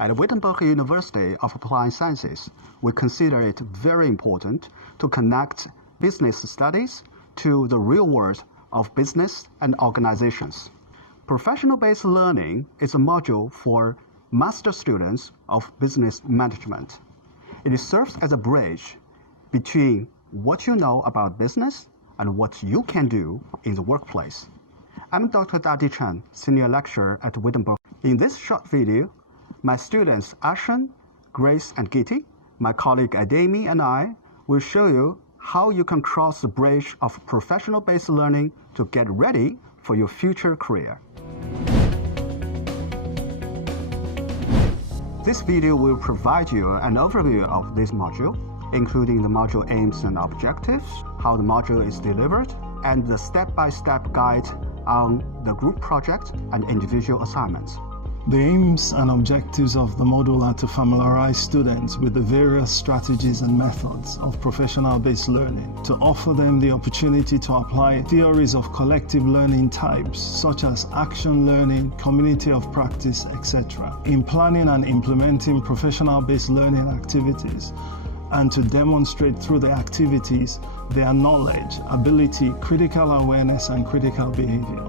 At Wittenborg University of Applied Sciences, we consider it very important to connect business studies to the real world of business and organizations. Professional-based learning is a module for master students of business management. It serves as a bridge between what you know about business and what you can do in the workplace. I'm Dr. Dadi Chen, Senior Lecturer at Wittenborg. In this short video, my students Ashen, Grace, and Kitty, my colleague Ademi, and I will show you how you can cross the bridge of professional-based learning to get ready for your future career. This video will provide you an overview of this module, including the module aims and objectives, how the module is delivered, and the step-by-step guide on the group project and individual assignments. The aims and objectives of the module are to familiarize students with the various strategies and methods of professional-based learning, to offer them the opportunity to apply theories of collective learning types such as action learning, community of practice, etc., in planning and implementing professional-based learning activities, and to demonstrate through the activities their knowledge, ability, critical awareness, and critical behavior.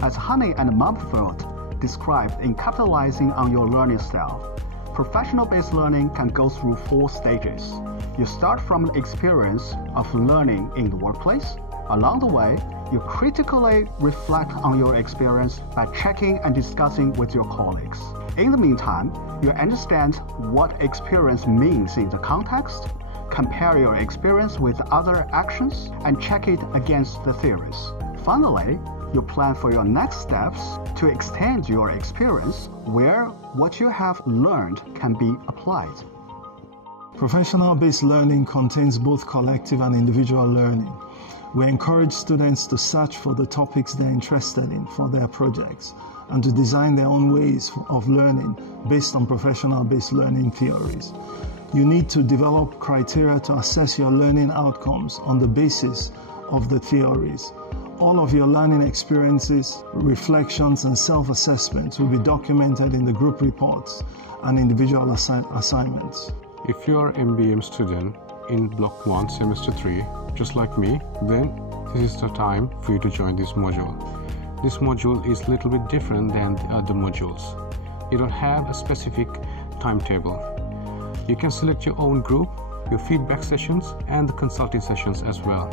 As Honey and Mumford described in Capitalizing on Your Learning Style, professional-based learning can go through 4 stages. You start from an experience of learning in the workplace. Along the way, you critically reflect on your experience by checking and discussing with your colleagues. In the meantime, you understand what experience means in the context, compare your experience with other actions, and check it against the theories. Finally, you plan for your next steps to extend your experience where what you have learned can be applied. Professional-based learning contains both collective and individual learning. We encourage students to search for the topics they're interested in for their projects and to design their own ways of learning based on professional-based learning theories. You need to develop criteria to assess your learning outcomes on the basis of the theories. All of your learning experiences, reflections, and self-assessments will be documented in the group reports and individual assignments. If you are an MBM student in Block 1, Semester 3, just like me, then this is the time for you to join this module. This module is a little bit different than the other modules. You don't have a specific timetable. You can select your own group, your feedback sessions, and the consulting sessions as well.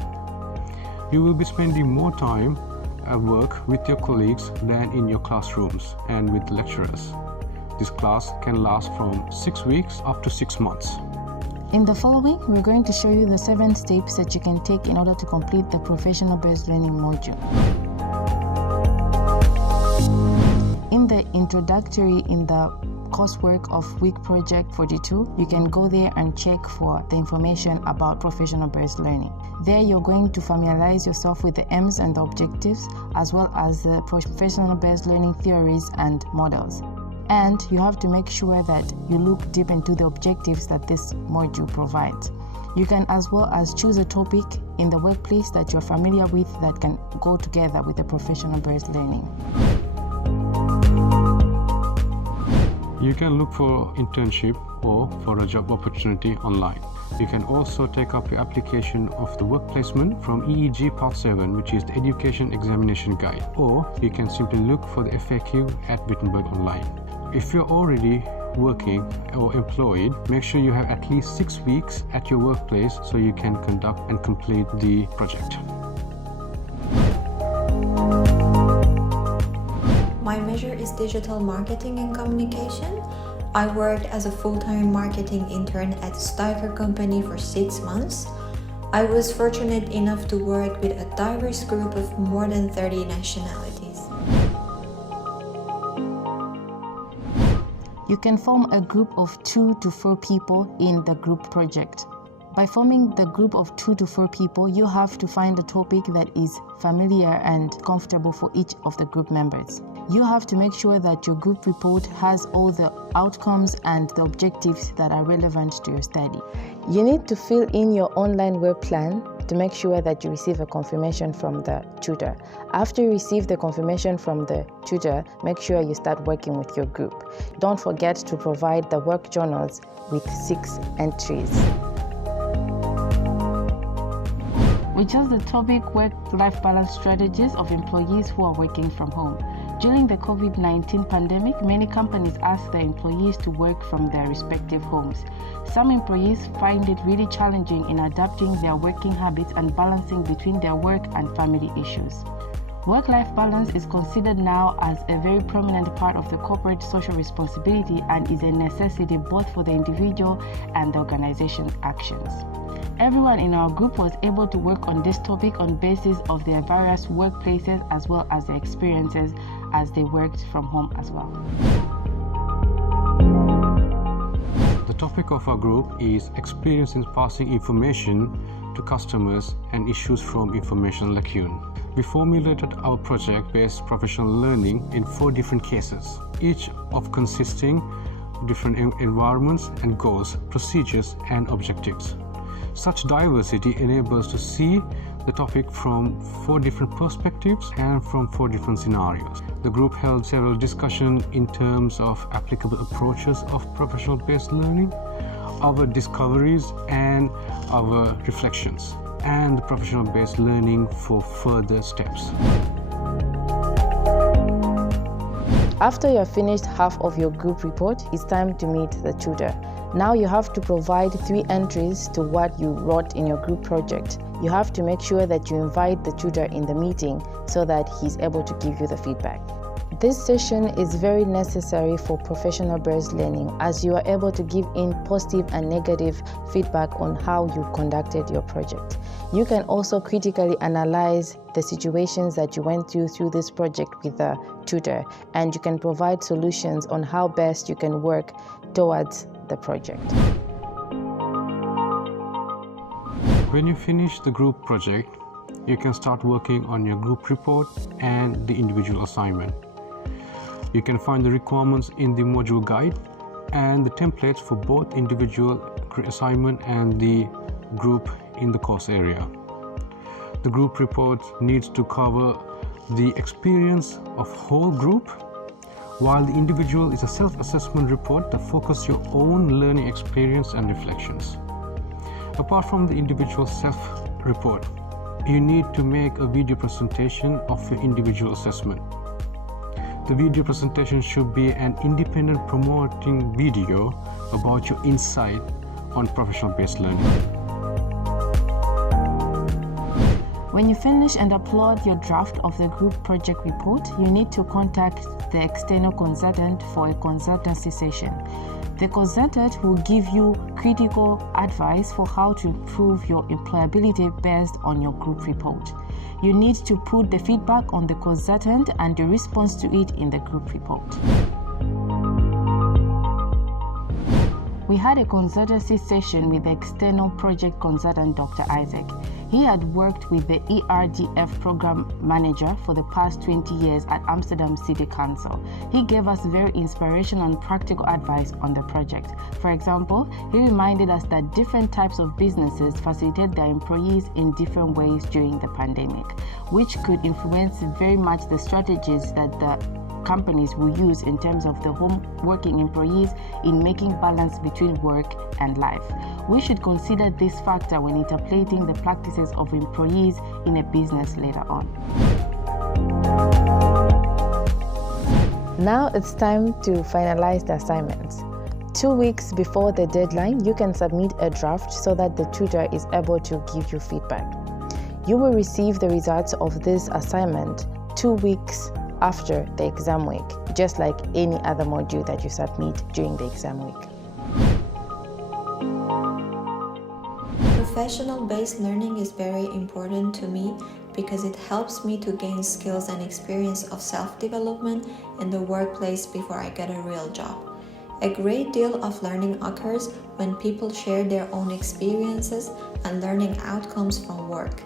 You will be spending more time at work with your colleagues than in your classrooms and with lecturers. This class can last from 6 weeks up to 6 months. In the following, we're going to show you the 7 steps that you can take in order to complete the professional-based learning module. In the introductory, in the coursework of week project 42, you can go there and check for the information about professional-based learning. There you're going to familiarize yourself with the aims and the objectives, as well as the professional-based learning theories and models. And you have to make sure that you look deep into the objectives that this module provides. You can as well as choose a topic in the workplace that you're familiar with that can go together with the professional-based learning. You can look for internship or for a job opportunity online. You can also take up your application of the work placement from EEG Part 7, which is the Education Examination Guide, or you can simply look for the FAQ at Wittenborg Online. If you're already working or employed, make sure you have at least 6 weeks at your workplace so you can conduct and complete the project. My major is digital marketing and communication. I worked as a full-time marketing intern at a Steiger company for 6 months. I was fortunate enough to work with a diverse group of more than 30 nationalities. You can form a group of 2 to 4 people in the group project. By forming the group of 2 to 4 people, you have to find a topic that is familiar and comfortable for each of the group members. You have to make sure that your group report has all the outcomes and the objectives that are relevant to your study. You need to fill in your online work plan to make sure that you receive a confirmation from the tutor. After you receive the confirmation from the tutor, make sure you start working with your group. Don't forget to provide the work journals with 6 entries. We chose the topic work-life balance strategies of employees who are working from home. During the COVID-19 pandemic, many companies asked their employees to work from their respective homes. Some employees find it really challenging in adapting their working habits and balancing between their work and family issues. Work-life balance is considered now as a very prominent part of the corporate social responsibility and is a necessity both for the individual and the organization's actions. Everyone in our group was able to work on this topic on basis of their various workplaces as well as their experiences as they worked from home as well. The topic of our group is experience in passing information to customers and issues from information lacune. We formulated our project-based professional learning in 4 different cases, each of consisting of different environments and goals, procedures and objectives. Such diversity enables us to see the topic from 4 different perspectives and from 4 different scenarios. The group held several discussions in terms of applicable approaches of professional-based learning, our discoveries and our reflections, and the professional-based learning for further steps. After you have finished half of your group report, it's time to meet the tutor. Now you have to provide 3 entries to what you wrote in your group project. You have to make sure that you invite the tutor in the meeting so that he's able to give you the feedback. This session is very necessary for professional-based learning as you are able to give in positive and negative feedback on how you conducted your project. You can also critically analyze the situations that you went through this project with the tutor, and you can provide solutions on how best you can work towards the project. When you finish the group project, you can start working on your group report and the individual assignment. You can find the requirements in the module guide and the templates for both individual assignment and the group in the course area. The group report needs to cover the experience of whole group, while the individual is a self-assessment report that focuses your own learning experience and reflections. Apart from the individual self-report, you need to make a video presentation of your individual assessment. The video presentation should be an independent promoting video about your insight on professional-based learning. When you finish and upload your draft of the group project report, you need to contact the external consultant for a consultancy session. The consultant will give you critical advice for how to improve your employability based on your group report. You need to put the feedback on the consultant and the response to it in the group report. We had a consultancy session with the external project consultant, Dr. Isaac. He had worked with the ERDF program manager for the past 20 years at Amsterdam City Council. He gave us very inspirational and practical advice on the project. For example, he reminded us that different types of businesses facilitate their employees in different ways during the pandemic, which could influence very much the strategies that the companies will use in terms of the home working employees in making balance between work and life. We should consider this factor when interpreting the practices of employees in a business later on. Now it's time to finalize the assignments. 2 weeks before the deadline, you can submit a draft so that the tutor is able to give you feedback. You will receive the results of this assignment 2 weeks after the exam week, just like any other module that you submit during the exam week. Professional-based learning is very important to me because it helps me to gain skills and experience of self-development in the workplace before I get a real job. A great deal of learning occurs when people share their own experiences and learning outcomes from work.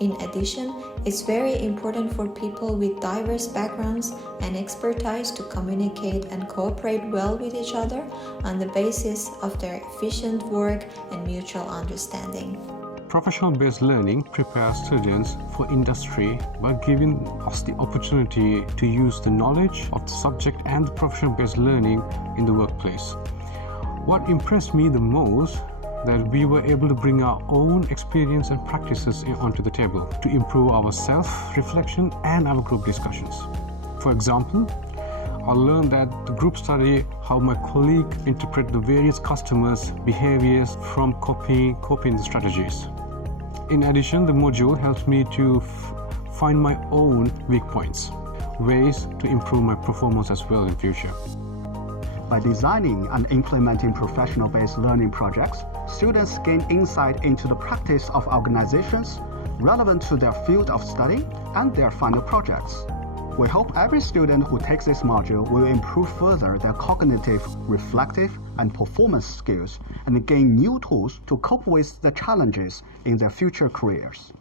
In addition, it's very important for people with diverse backgrounds and expertise to communicate and cooperate well with each other on the basis of their efficient work and mutual understanding. Professional-based learning prepares students for industry by giving us the opportunity to use the knowledge of the subject and the professional-based learning in the workplace. What impressed me the most that we were able to bring our own experience and practices onto the table to improve our self-reflection and our group discussions. For example, I learned that the group study how my colleague interpret the various customers' behaviors from copying the strategies. In addition, the module helps me to find my own weak points, ways to improve my performance as well in future. By designing and implementing professional-based learning projects, students gain insight into the practice of organizations relevant to their field of study and their final projects. We hope every student who takes this module will improve further their cognitive, reflective, and performance skills and gain new tools to cope with the challenges in their future careers.